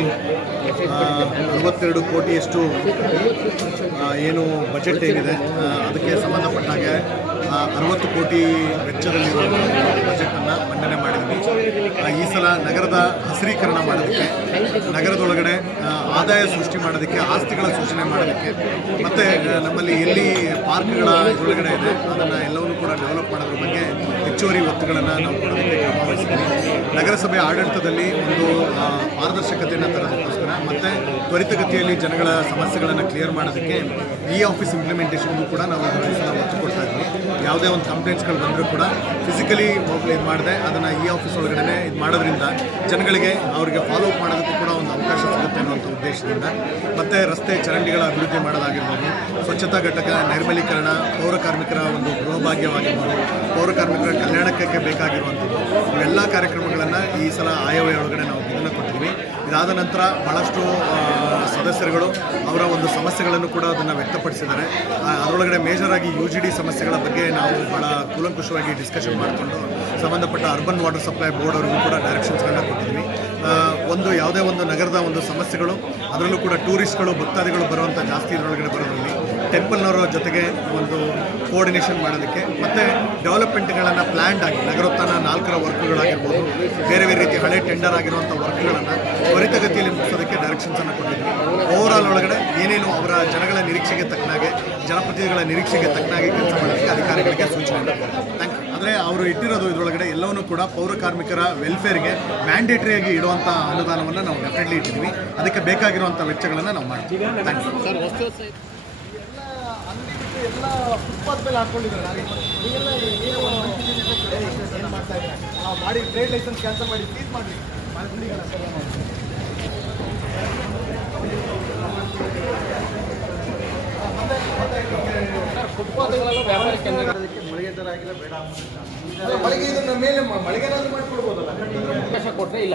ಅರವತ್ತೆರಡು ಕೋಟಿಯಷ್ಟು ಏನು ಬಜೆಟ್ ಏನಿದೆ ಅದಕ್ಕೆ ಸಂಬಂಧಪಟ್ಟ ಹಾಗೆ ಆ, ಅರವತ್ತು ಕೋಟಿ ವೆಚ್ಚದಲ್ಲಿರುವಂಥ ಪ್ರಾಜೆಕ್ಟನ್ನು ಮಂಡನೆ ಮಾಡಿದ್ವಿ. ಈ ಸಲ ನಗರದ ಹಸಿರೀಕರಣ ಮಾಡೋದಕ್ಕೆ, ನಗರದೊಳಗಡೆ ಆದಾಯ ಸೃಷ್ಟಿ ಮಾಡೋದಕ್ಕೆ, ಆಸ್ತಿಗಳ ಸೂಚನೆ ಮಾಡೋದಕ್ಕೆ, ಮತ್ತು ನಮ್ಮಲ್ಲಿ ಎಲ್ಲಿ ಪಾರ್ಕ್ಗಳ ಒಳಗಡೆ ಇದೆ, ಅದನ್ನು ಎಲ್ಲವನ್ನೂ ಕೂಡ ಡೆವಲಪ್ ಮಾಡೋದ್ರ ಬಗ್ಗೆ ಹೆಚ್ಚುವರಿ ಒತ್ತುಗಳನ್ನು ನಾವು ಕೊಡೋದಕ್ಕೆ ನಗರಸಭೆ ಆಡಳಿತದಲ್ಲಿ ಒಂದು ಪಾರದರ್ಶಕತೆಯನ್ನು ತರೋದಕ್ಕೋಸ್ಕರ, ಮತ್ತು ತ್ವರಿತಗತಿಯಲ್ಲಿ ಜನಗಳ ಸಮಸ್ಯೆಗಳನ್ನು ಕ್ಲಿಯರ್ ಮಾಡೋದಕ್ಕೆ ಇ ಆಫೀಸ್ ಇಂಪ್ಲಿಮೆಂಟೇಷನ್ಗೂ ಕೂಡ ನಾವು ಈ ಒತ್ತು ಕೊಡ್ತಾ ಇದ್ವಿ. ಯಾವುದೇ ಒಂದು ಕಂಪ್ಲೇಂಟ್ಸ್ಗಳು ಬಂದರೂ ಕೂಡ ಫಿಸಿಕಲಿ ಇದು ಮಾಡಿದೆ, ಅದನ್ನು ಈ ಆಫೀಸ್ ಒಳಗಡೆ ಇದು ಮಾಡೋದ್ರಿಂದ ಜನಗಳಿಗೆ ಅವರಿಗೆ ಫಾಲೋ ಅಪ್ ಮಾಡೋದಕ್ಕೂ ಕೂಡ ಒಂದು ಅವಕಾಶ ಸಿಗುತ್ತೆ ಅನ್ನೋಂಥ ಉದ್ದೇಶದಿಂದ. ಮತ್ತು ರಸ್ತೆ ಚರಂಡಿಗಳ ಅಭಿವೃದ್ಧಿ ಮಾಡೋದಾಗಿರ್ಬೋದು, ಸ್ವಚ್ಛತಾ ಘಟಕ, ನೈರ್ಮಲೀಕರಣ, ಪೌರ ಕಾರ್ಮಿಕರ ಒಂದು ಗೃಹಭಾಗ್ಯವಾಗಿರ್ಬೋದು, ಪೌರ ಕಾರ್ಮಿಕರ ಕಲ್ಯಾಣಕ್ಕೆ ಬೇಕಾಗಿರುವಂಥದ್ದು. ಇವೆಲ್ಲ ಕಾರ್ಯಕ್ರಮಗಳನ್ನು ಈ ಸಲ ಆಯವ್ಯಯ ಒಳಗಡೆ ನಾವು ಇದನ್ನು ಇದಾದ ನಂತರ ಆ, ಸದಸ್ಯರುಗಳು ಅವರ ಒಂದು ಸಮಸ್ಯೆಗಳನ್ನು ಕೂಡ ಅದನ್ನು ವ್ಯಕ್ತಪಡಿಸಿದ್ದಾರೆ. ಅದರೊಳಗಡೆ ಮೇಜರ್ ಆಗಿ ಯು ಜಿ ಡಿ ಸಮಸ್ಯೆಗಳ ಬಗ್ಗೆ ನಾವು ಭಾಳ ಕೂಲಂಕುಷವಾಗಿ ಡಿಸ್ಕಷನ್ ಮಾಡಿಕೊಂಡು ಸಂಬಂಧಪಟ್ಟ ಅರ್ಬನ್ ವಾಟರ್ ಸಪ್ಲೈ ಬೋರ್ಡ್ ಅವರಿಗೂ ಕೂಡ ಡೈರೆಕ್ಷನ್ಸ್ಗಳನ್ನ ಕೊಟ್ಟಿದ್ವಿ. ಒಂದು ಯಾವುದೇ ಒಂದು ನಗರದ ಒಂದು ಸಮಸ್ಯೆಗಳು ಅದರಲ್ಲೂ ಕೂಡ ಟೂರಿಸ್ಟ್ಗಳು ಭಕ್ತಾದಿಗಳು ಬರುವಂಥ ಜಾಸ್ತಿ ಇದರೊಳಗಡೆ ಬರೋದ್ರಲ್ಲಿ ಟೆಂಪಲ್ನವರ ಜೊತೆಗೆ ಒಂದು ಕೋಆರ್ಡಿನೇಷನ್ ಮಾಡೋದಕ್ಕೆ, ಮತ್ತು ಡೆವಲಪ್ಮೆಂಟ್ಗಳನ್ನು ಪ್ಲ್ಯಾಂಡ್ ಆಗಿ, ನಗರೋತ್ಥಾನ ನಾಲ್ಕರ ವರ್ಕ್ಗಳಾಗಿರ್ಬೋದು ಬೇರೆ ಬೇರೆ ರೀತಿ ಹಳೆ ಟೆಂಡರ್ ಆಗಿರುವಂಥ ವರ್ಕ್ಗಳನ್ನು ತ್ವರಿತಗತಿಯಲ್ಲಿ ಮುಗಿಸೋದಕ್ಕೆ ಡೈರೆಕ್ಷನ್ಸನ್ನು ಕೊಟ್ಟಿದ್ವಿ ಓವರಾಲ್ ಒಳಗಡೆ ಏನೇನು ಅವರ ಜನಗಳ ನಿರೀಕ್ಷೆಗೆ ತಕ್ಕನಾಗೆ, ಜನಪ್ರತಿನಿಧಿಗಳ ನಿರೀಕ್ಷೆಗೆ ತಕ್ಕನಾಗಿ ಕೆಲಸ ಮಾಡೋದಕ್ಕೆ ಅಧಿಕಾರಿಗಳಿಗೆ ಸೂಚನೆ ಥ್ಯಾಂಕ್ ಯು ಅಂದರೆ ಅವರು ಇಟ್ಟಿರೋದು ಇದರೊಳಗಡೆ ಎಲ್ಲವನ್ನೂ ಕೂಡ ಪೌರ ಕಾರ್ಮಿಕರ ವೆಲ್ಫೇರ್ಗೆ ಮ್ಯಾಂಡೇಟರಿಯಾಗಿ ಇಡುವಂಥ ಅನುದಾನವನ್ನು ನಾವು ಡೆಫಿನೆಟ್ಲಿ ಇಟ್ಟಿದ್ದೀವಿ. ಅದಕ್ಕೆ ಬೇಕಾಗಿರುವಂಥ ವೆಚ್ಚಗಳನ್ನು ನಾವು ಮಾಡ್ತೀವಿ. ಥ್ಯಾಂಕ್ ಯು ಎಲ್ಲ ಫುಟ್ಪಾತ್ ಮೇಲೆ ಹಾಕೊಂಡಿದ್ದಾರೆ. ಈಗೆಲ್ಲ ಏನು ಏನು ಮಾಡ್ತಾ ಇದ್ದಾರೆ? ನಾವು ಮಾಡಿ ಟ್ರೇಡ್ ಲೈಸೆನ್ಸ್ ಕ್ಯಾನ್ಸಲ್ ಮಾಡಿ ಪ್ಲೀಸ್ ಮಾಡಿ. ಅದಕ್ಕೆ ಮಳಿಗೆ ದರ ಆಗಿಲ್ಲ ಬೇಡ. ಮಳಿಗೆ ಇದನ್ನ ಮೇಲೆ ಮಳಿಗೆನಾದ್ರೂ ಮಾಡ್ಕೊಡ್ಬೋದಲ್ಲ? ಕೊಟ್ಟರೆ ಇಲ್ಲ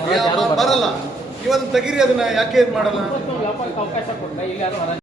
ಬರಲ್ಲ. ಇವನ್ ತೆಗೀರಿ ಅದನ್ನ ಯಾಕೆ ಇದು ಮಾಡಲ್ಲ? ವ್ಯಾಪಾರಕ್ಕೆ ಅವಕಾಶ ಕೊಟ್ಟರೆ ಇಲ್ಲಿ ಯಾರು